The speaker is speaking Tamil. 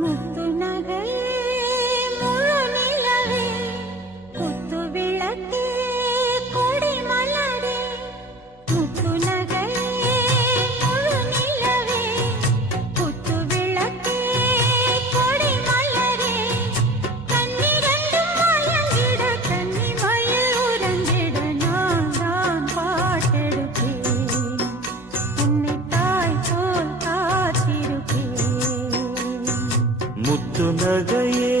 முத்து நகையே முழு நிலவே குத்து விளக்கே கொடி மலரே முத்து நகையே முழு நிலவே குத்து விளக்கே கொடி மலரே கண்ணிரண்டும் மயங்கிட கன்னி மயில் உறங்கிட நான் தான் பாட்டெடுப்பேன் உன்னை தாய் போல் காத்திருப்பேன் முத்து நகையே